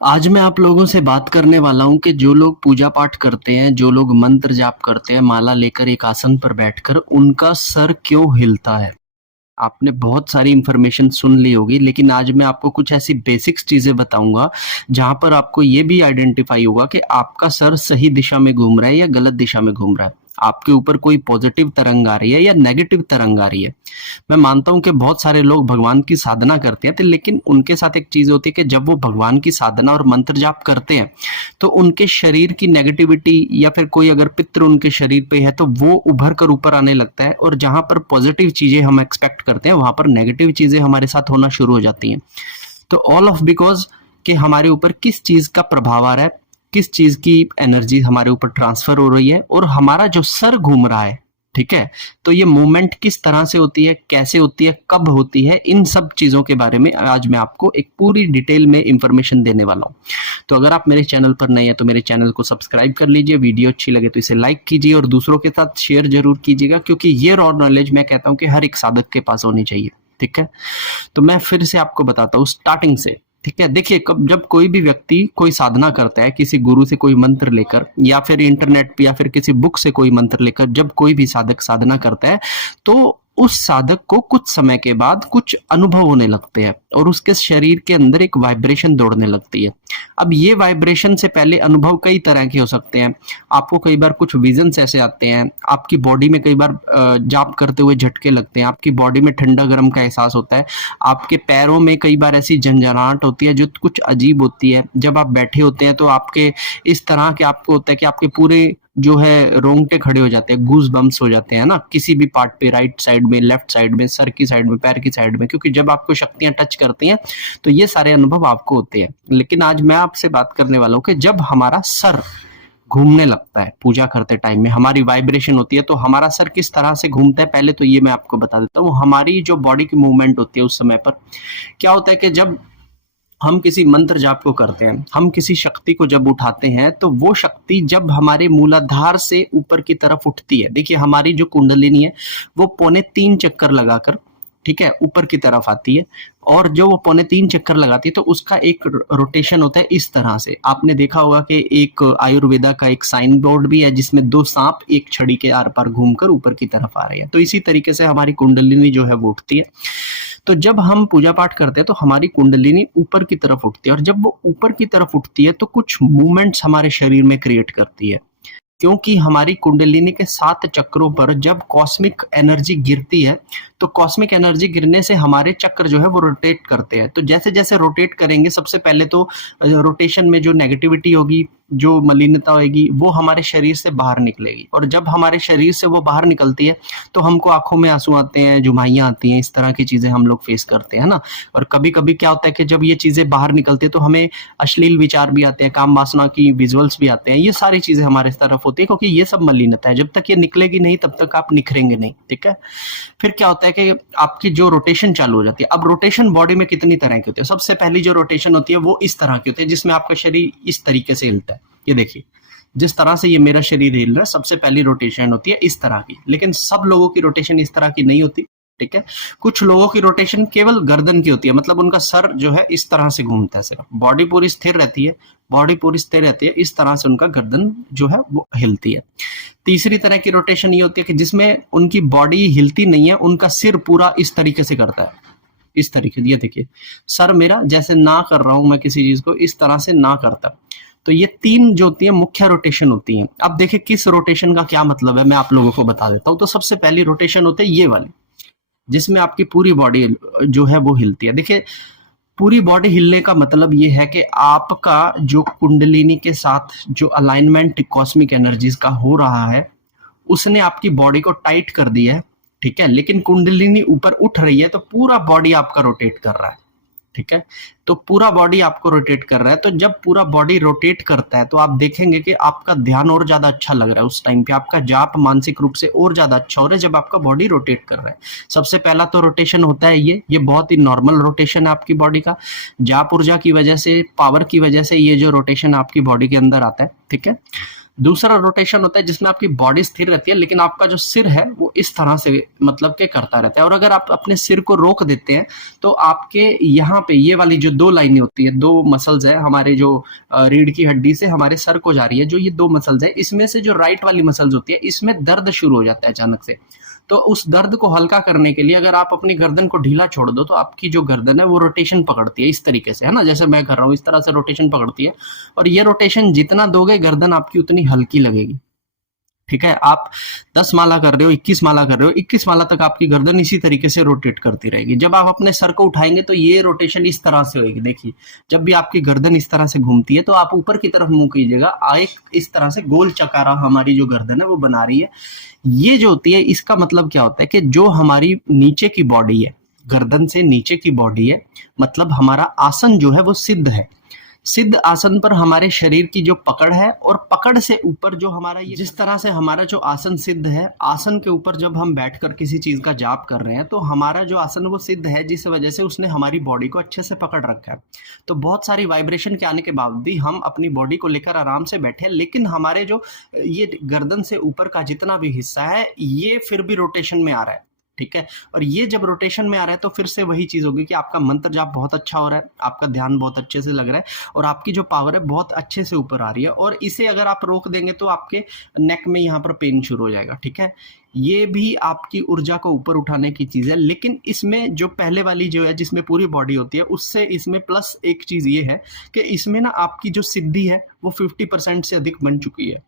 आज मैं आप लोगों से बात करने वाला हूँ कि जो लोग पूजा पाठ करते हैं, जो लोग मंत्र जाप करते हैं, माला लेकर एक आसन पर बैठकर, उनका सर क्यों हिलता है? आपने बहुत सारी इन्फॉर्मेशन सुन ली होगी, लेकिन आज मैं आपको कुछ ऐसी बेसिक्स चीज़ें बताऊँगा, जहाँ पर आपको ये भी आइडेंटिफ़ाई होगा कि आपका सर सही दिशा में घूम रहा है या गलत दिशा में घूम रहा है। आपके ऊपर कोई पॉजिटिव तरंग आ रही है या नेगेटिव तरंग आ रही है। मैं मानता हूँ कि बहुत सारे लोग भगवान की साधना करते हैं, तो लेकिन उनके साथ एक चीज़ होती है कि जब वो भगवान की साधना और मंत्र जाप करते हैं, तो उनके शरीर की नेगेटिविटी या फिर कोई अगर पितृ उनके शरीर पे है, तो वो उभर कर ऊपर आने लगता है और जहाँ पर पॉजिटिव चीज़ें हम एक्सपेक्ट करते हैं, वहाँ पर नेगेटिव चीज़ें हमारे साथ होना शुरू हो जाती हैं। तो ऑल ऑफ बिकॉज़ कि हमारे ऊपर किस चीज़ का प्रभाव आ रहा है, किस चीज़ की एनर्जी हमारे ऊपर ट्रांसफ़र हो रही है और हमारा जो सर घूम रहा है, ठीक है? तो ये मूवमेंट किस तरह से होती है, कैसे होती है, कब होती है, इन सब चीज़ों के बारे में आज मैं आपको एक पूरी डिटेल में इन्फॉर्मेशन देने वाला हूँ। तो अगर आप मेरे चैनल पर नए हैं तो मेरे चैनल को सब्सक्राइब कर लीजिए, वीडियो अच्छी लगे तो इसे लाइक कीजिए और दूसरों के साथ शेयर ज़रूर कीजिएगा, क्योंकि ये रॉ नॉलेज मैं कहता हूँ कि हर एक साधक के पास होनी चाहिए, ठीक है? तो मैं फिर से आपको बताता हूँ स्टार्टिंग से, ठीक है? देखिए, कब जब कोई भी व्यक्ति कोई साधना करता है, किसी गुरु से कोई मंत्र लेकर या फिर इंटरनेट पे या फिर किसी बुक से कोई मंत्र लेकर जब कोई भी साधक साधना करता है, तो उस साधक को कुछ समय के बाद कुछ अनुभव होने लगते हैं और उसके शरीर के अंदर एक वाइब्रेशन दौड़ने लगती है। अब ये वाइब्रेशन से पहले अनुभव कई तरह के हो सकते हैं। आपको कई बार कुछ विजन्स ऐसे आते हैं, आपकी बॉडी में कई बार जाप करते हुए झटके लगते हैं, आपकी बॉडी में ठंडा गर्म का एहसास होता है, आपके पैरों में कई बार ऐसी झंझनाहट होती है जो कुछ अजीब होती है। जब आप बैठे होते हैं तो आपके इस तरह के आपको होता है कि आपके पूरे जो है रोंगटे खड़े हो जाते हैं, गूज बम्स हो जाते हैं ना, किसी भी पार्ट पे, राइट साइड में, लेफ्ट साइड में, सर की साइड में, पैर की साइड में, क्योंकि जब आपको शक्तियां टच करती हैं तो ये सारे अनुभव आपको होते हैं। लेकिन आज मैं आपसे बात करने वाला हूँ कि जब हमारा सर घूमने लगता है पूजा करते टाइम में, हमारी वाइब्रेशन होती है, तो हमारा सर किस तरह से घूमता है पहले तो ये मैं आपको बता देता हूँ। हमारी जो बॉडी की मूवमेंट होती है उस समय पर क्या होता है कि जब हम किसी मंत्र जाप को करते हैं, हम किसी शक्ति को जब उठाते हैं, तो वो शक्ति जब हमारे मूलाधार से ऊपर की तरफ उठती है, देखिए हमारी जो कुंडलिनी है वो 3.25 चक्कर लगाकर, ठीक है, ऊपर की तरफ आती है और जो वो 3.25 चक्कर लगाती है तो उसका एक रोटेशन होता है इस तरह से। आपने देखा होगा कि एक आयुर्वेदा का एक साइन बोर्ड भी है जिसमें 2 सांप एक छड़ी के आर पार घूमकर ऊपर की तरफ आ रहे हैं। तो इसी तरीके से हमारी कुंडलिनी जो है वो उठती है। तो जब हम पूजा पाठ करते हैं तो हमारी कुंडलिनी ऊपर की तरफ उठती है और जब वो ऊपर की तरफ उठती है तो कुछ मूवमेंट्स हमारे शरीर में क्रिएट करती है, क्योंकि हमारी कुंडलिनी के 7 चक्रों पर जब कॉस्मिक एनर्जी गिरती है, तो कॉस्मिक एनर्जी गिरने से हमारे चक्र जो है वो रोटेट करते हैं। तो जैसे-जैसे रोटेट करेंगे, सबसे पहले तो रोटेशन में जो नेगेटिविटी होगी, जो मलिनता होगी, वो हमारे शरीर से बाहर निकलेगी और जब हमारे शरीर से वो बाहर निकलती है, तो हमको आँखों में आँसू आते हैं, झुमाइयाँ आती हैं, इस तरह की चीज़ें हम लोग फेस करते हैं ना। और कभी-कभी क्या होता है कि जब ये चीज़ें बाहर निकलती है, तो हमें अश्लील विचार भी आते हैं, काम वासना की विजुअल्स भी आते हैं। ये सारी चीज़ें हमारे तरफ होती है क्योंकि ये सब मलिनता है। जब तक ये निकलेगी नहीं तब तक आप निखरेंगे नहीं, ठीक है? फिर क्या होता है कि आपकी जो रोटेशन चालू हो जाती है। अब रोटेशन बॉडी में कितनी तरह की होती है? सबसे पहली जो रोटेशन होती है वो इस तरह की होती है जिसमें आपका शरीर इस तरीके से हिलता है। ये देखिए, जिस तरह से ये मेरा शरीर हिल रहा है, सबसे पहली रोटेशन होती है इस तरह की। लेकिन सब लोगों की रोटेशन इस तरह की नहीं होती, ठीक है? कुछ लोगों की रोटेशन केवल गर्दन की होती है, मतलब उनका सर जो है इस तरह से घूमता है सिर्फ। बॉडी पूरी स्थिर रहती है, बॉडी पूरी स्थिर रहती है, इस तरह से उनका गर्दन जो है वो हिलती है। तीसरी तरह की रोटेशन ये होती है कि जिसमें उनकी बॉडी हिलती नहीं है, उनका सिर पूरा इस तरीके से करता है, इस तरीके से। ये देखिए, सर मेरा जैसे ना कर रहा हूं मैं किसी चीज को, इस तरह से ना करता। तो ये 3 जो होती है मुख्य रोटेशन होती हैं। अब देखिए किस रोटेशन का क्या मतलब है, मैं आप लोगों को बता देता हूँ। तो सबसे पहली रोटेशन होती है ये वाली, जिसमें आपकी पूरी बॉडी जो है वो हिलती है। देखिए, पूरी बॉडी हिलने का मतलब ये है कि आपका जो कुंडलिनी के साथ जो अलाइनमेंट कॉस्मिक एनर्जीज का हो रहा है, उसने आपकी बॉडी को टाइट कर दिया है, ठीक है? लेकिन कुंडलिनी ऊपर उठ रही है तो पूरा बॉडी आपका रोटेट कर रहा है, ठीक है? तो पूरा बॉडी आपको रोटेट कर रहा है। तो जब पूरा बॉडी रोटेट करता है तो आप देखेंगे कि आपका ध्यान और ज्यादा अच्छा लग रहा है। उस टाइम पे आपका जाप मानसिक रूप से और ज्यादा अच्छा हो रहा है जब आपका बॉडी रोटेट कर रहा है। सबसे पहला तो रोटेशन होता है ये बहुत ही नॉर्मल रोटेशन है आपकी बॉडी का। जाप ऊर्जा की वजह से, पावर की वजह से ये जो रोटेशन आपकी बॉडी के अंदर आता है, ठीक है? दूसरा रोटेशन होता है जिसमें आपकी बॉडी स्थिर रहती है, लेकिन आपका जो सिर है वो इस तरह से मतलब के करता रहता है। और अगर आप अपने सिर को रोक देते हैं तो आपके यहाँ पे ये वाली जो 2 लाइनें होती है, 2 मसल्स है हमारे जो रीढ़ की हड्डी से हमारे सर को जा रही है, जो ये 2 मसल्स है, इसमें से जो राइट वाली मसल्स होती है इसमें दर्द शुरू हो जाता है अचानक से। तो उस दर्द को हल्का करने के लिए अगर आप अपनी गर्दन को ढीला छोड़ दो तो आपकी जो गर्दन है वो रोटेशन पकड़ती है इस तरीके से, है ना, जैसे मैं कर रहा हूँ इस तरह से रोटेशन पकड़ती है। और ये रोटेशन जितना दोगे गर्दन आपकी उतनी हल्की लगेगी। ठीक है, आप 10 माला कर रहे हो, 21 माला कर रहे हो, 21 माला तक आपकी गर्दन इसी तरीके से रोटेट करती रहेगी। जब आप अपने सर को उठाएंगे तो ये रोटेशन इस तरह से होगी। देखिए, जब भी आपकी गर्दन इस तरह से घूमती है तो आप ऊपर की तरफ मुंह कीजिएगा, एक इस तरह से गोल चकारा हमारी जो गर्दन है वो बना रही है। ये जो होती है इसका मतलब क्या होता है कि जो हमारी नीचे की बॉडी है, गर्दन से नीचे की बॉडी है, मतलब हमारा आसन जो है वो सिद्ध है। सिद्ध आसन पर हमारे शरीर की जो पकड़ है और पकड़ से ऊपर जो हमारा ये जिस तरह से हमारा जो आसन सिद्ध है, आसन के ऊपर जब हम बैठकर किसी चीज का जाप कर रहे हैं तो हमारा जो आसन वो सिद्ध है, जिस वजह से उसने हमारी बॉडी को अच्छे से पकड़ रखा है। तो बहुत सारी वाइब्रेशन के आने के बावजूद भी हम अपनी बॉडी को लेकर आराम से बैठे हैं, लेकिन हमारे जो ये गर्दन से ऊपर का जितना भी हिस्सा है ये फिर भी रोटेशन में आ रहा है। ठीक है, और ये जब रोटेशन में आ रहा है तो फिर से वही चीज होगी कि आपका मंत्र जाप बहुत अच्छा हो रहा है, आपका ध्यान बहुत अच्छे से लग रहा है और आपकी जो पावर है बहुत अच्छे से ऊपर आ रही है। और इसे अगर आप रोक देंगे तो आपके नेक में यहाँ पर पेन शुरू हो जाएगा। ठीक है, ये भी आपकी ऊर्जा को ऊपर उठाने की चीज है, लेकिन इसमें जो पहले वाली जो है जिसमें पूरी बॉडी होती है उससे इसमें प्लस एक चीज ये है कि इसमें ना आपकी जो सिद्धि है वो 50% से अधिक बन चुकी है।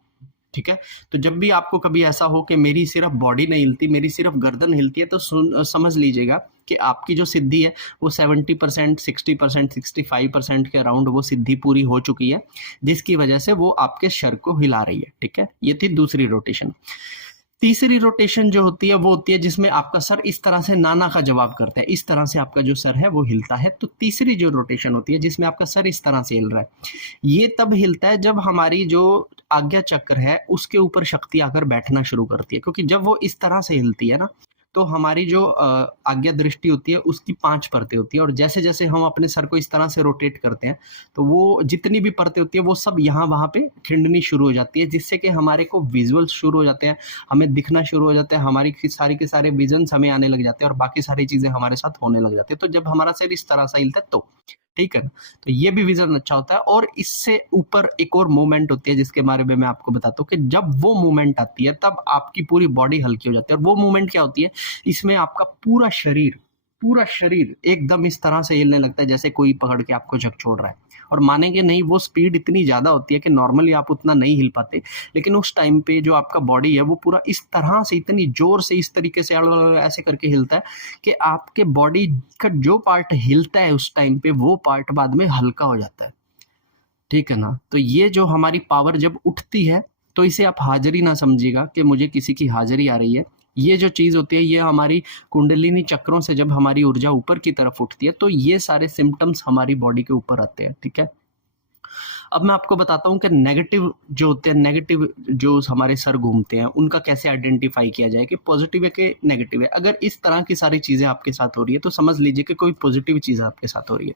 ठीक है, तो जब भी आपको कभी ऐसा हो कि मेरी सिर्फ बॉडी नहीं हिलती, मेरी सिर्फ गर्दन हिलती है, तो समझ लीजिएगा कि आपकी जो सिद्धि है वो 70%, 60%, 65% के अराउंड वो सिद्धि पूरी हो चुकी है, जिसकी वजह से वो आपके सर को हिला रही है। ठीक है, ये थी दूसरी रोटेशन। तीसरी रोटेशन जो होती है वो होती है जिसमें आपका सर इस तरह से नाना का जवाब करता है, इस तरह से आपका जो सर है वो हिलता है। तो तीसरी जो रोटेशन होती है जिसमें आपका सर इस तरह से हिल रहा है, ये तब हिलता है जब हमारी जो आज्ञा चक्र है उसके ऊपर शक्ति आकर बैठना शुरू करती है, क्योंकि जब वो इस तरह से हिलती है ना तो हमारी जो आज्ञा दृष्टि होती है उसकी 5 परतें होती है, और जैसे जैसे हम अपने सर को इस तरह से रोटेट करते हैं तो वो जितनी भी परतें होती है वो सब यहाँ वहाँ पे खिंडनी शुरू हो जाती है, जिससे कि हमारे को विजुअल्स शुरू हो जाते हैं, हमें दिखना शुरू हो जाता है, हमारी सारी के सारे विजन्स हमें आने लग जाते हैं और बाकी सारी चीजें हमारे साथ होने लग जाती है। तो जब हमारा शरीर इस तरह से हिलता है तो ठीक है ना, तो ये भी विजन अच्छा होता है। और इससे ऊपर एक और मूवमेंट होती है जिसके बारे में मैं आपको बताता हूँ कि जब वो मूवमेंट आती है तब आपकी पूरी बॉडी हल्की हो जाती है। और वो मूवमेंट क्या होती है, इसमें आपका पूरा शरीर एकदम इस तरह से हिलने लगता है जैसे कोई पकड़ के आपको झकझोर रहा है। और मानेंगे नहीं, वो स्पीड इतनी ज्यादा होती है कि नॉर्मली आप उतना नहीं हिल पाते, लेकिन उस टाइम पे जो आपका बॉडी है वो पूरा इस तरह से इतनी जोर से इस तरीके से ऐसे करके हिलता है कि आपके बॉडी का जो पार्ट हिलता है उस टाइम पे वो पार्ट बाद में हल्का हो जाता है। ठीक है ना, तो ये जो हमारी पावर जब उठती है तो इसे आप हाजिरी ना समझिएगा कि मुझे किसी की हाजिरी आ रही है। ये जो चीज होती है ये हमारी कुंडलिनी चक्रों से जब हमारी ऊर्जा ऊपर की तरफ उठती है तो ये सारे सिम्टम्स हमारी बॉडी के ऊपर आते हैं। ठीक है, अब मैं आपको बताता हूँ कि नेगेटिव जो होते हैं, नेगेटिव जो हमारे सर घूमते हैं उनका कैसे आइडेंटिफाई किया जाए कि पॉजिटिव है कि नेगेटिव है। अगर इस तरह की सारी चीजें आपके साथ हो रही है तो समझ लीजिए कि कोई पॉजिटिव चीज आपके साथ हो रही है।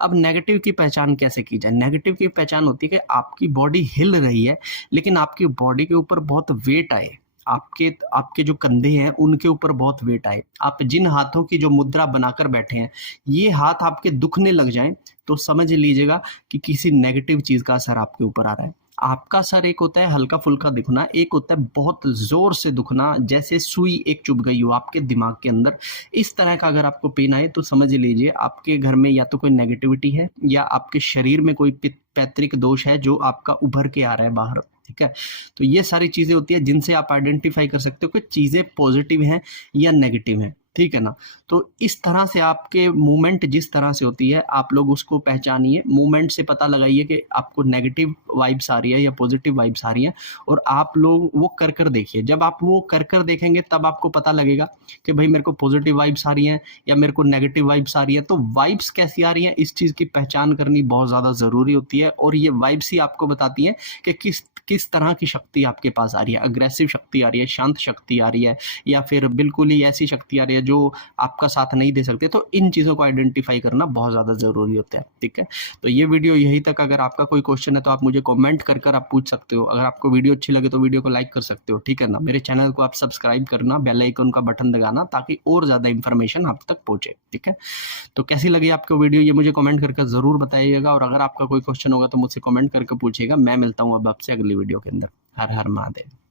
अब नेगेटिव की पहचान कैसे की जाए? नेगेटिव की पहचान होती है कि आपकी बॉडी हिल रही है लेकिन आपकी बॉडी के ऊपर बहुत वेट आए, आपके जो कंधे हैं उनके ऊपर बहुत वेट आए, आप जिन हाथों की जो मुद्रा बनाकर बैठे हैं ये हाथ आपके दुखने लग जाएं तो समझ लीजिएगा कि किसी नेगेटिव चीज का असर आपके ऊपर आ रहा है। आपका सर एक होता है हल्का फुल्का दिखना, एक होता है बहुत जोर से दुखना, जैसे सुई एक चुभ गई हो आपके दिमाग के अंदर। इस तरह का अगर आपको पेन आए तो समझ लीजिए आपके घर में या तो कोई नेगेटिविटी है या आपके शरीर में कोई पैतृक दोष है जो आपका उभर के आ रहा है बाहर। ठीक है, तो ये सारी चीजें होती है जिनसे आप आइडेंटिफाई कर सकते हो कि चीजें पॉजिटिव हैं या नेगेटिव हैं। ठीक है ना, तो इस तरह से आपके मूवमेंट जिस तरह से होती है आप लोग उसको पहचानिए, मूवमेंट से पता लगाइए कि आपको नेगेटिव वाइब्स आ रही है या पॉजिटिव वाइब्स आ रही हैं, और आप लोग वो कर देखिए। जब आप वो कर देखेंगे तब आपको पता लगेगा कि भाई मेरे को पॉजिटिव वाइब्स आ रही हैं या मेरे को नेगेटिव वाइब्स आ रही है। तो वाइब्स कैसी आ रही हैं इस चीज की पहचान करनी बहुत ज्यादा जरूरी होती है, और ये वाइब्स ही आपको बताती हैं कि किस तरह की शक्ति आपके पास आ रही है। अग्रेसिव शक्ति आ रही है, शांत शक्ति आ रही है, या फिर बिल्कुल ही ऐसी शक्ति आ रही है जो आपका साथ नहीं दे सकते। तो इन चीज़ों को आइडेंटिफाई करना बहुत ज़्यादा ज़रूरी होता है, ठीक है। तो ये वीडियो यहीं तक। अगर आपका कोई क्वेश्चन है तो आप मुझे कमेंट कर आप पूछ सकते हो। अगर आपको वीडियो अच्छी लगे तो वीडियो को लाइक कर सकते हो, ठीक है ना। मेरे चैनल को आप सब्सक्राइब करना, बेल आइकन का बटन दबाना, ताकि और ज़्यादा इन्फॉर्मेशन आप तक पहुंचे, ठीक है। तो कैसी लगी आपको वीडियो ये मुझे कमेंट करके ज़रूर बताइएगा, और अगर आपका कोई क्वेश्चन होगा तो मुझसे कमेंट करके पूछिएगा। मैं मिलता हूँ अब आपसे अगली वीडियो के अंदर। हर हर महादेव।